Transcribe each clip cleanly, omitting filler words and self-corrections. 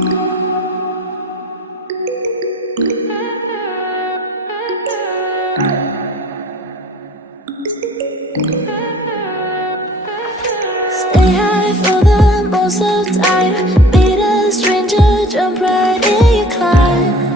Stay high for the most of the time. Meet a stranger, jump right in your climb.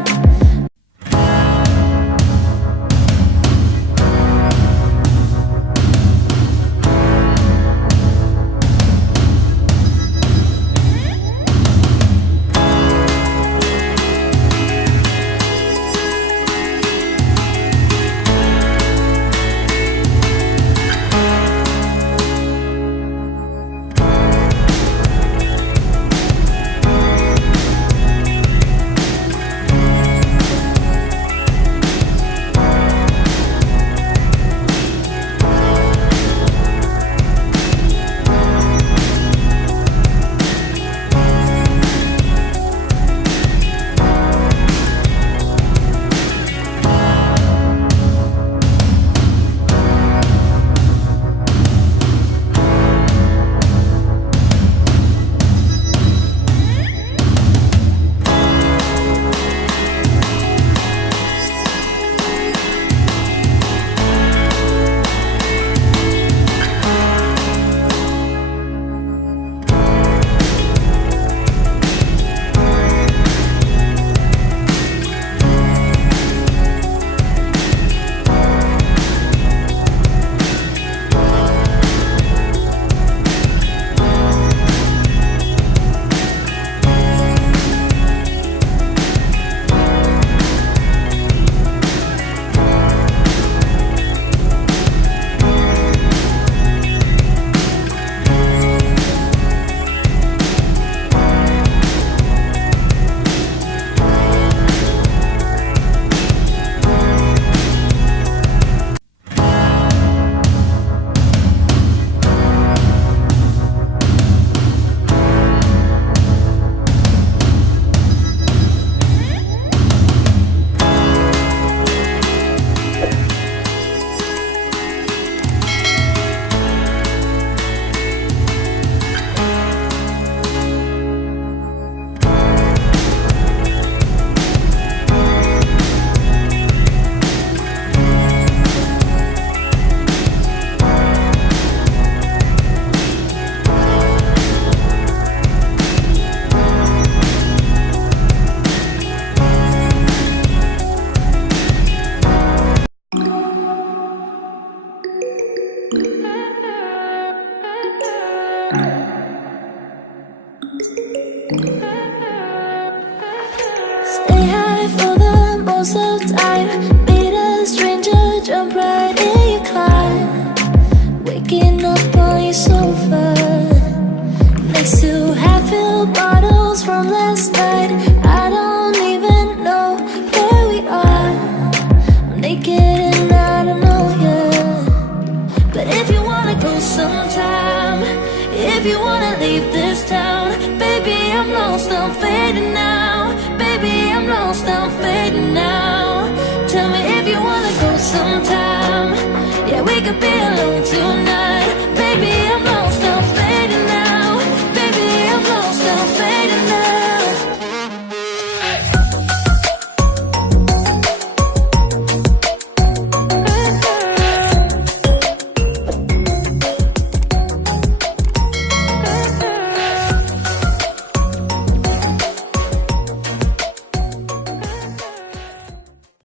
Stay high for the most of the time. Meet a stranger, jump right in your climb. Waking up on your sofa next to half-filled bottles from last night. I don't even know where we are. I'm naked and I don't know you. But if you wanna go sometime, if you wanna leave this town, baby, I'm lost, I'm fading now. Baby, I'm lost, I'm fading now. Tell me if you wanna go sometime. Yeah, we could be alone tonight.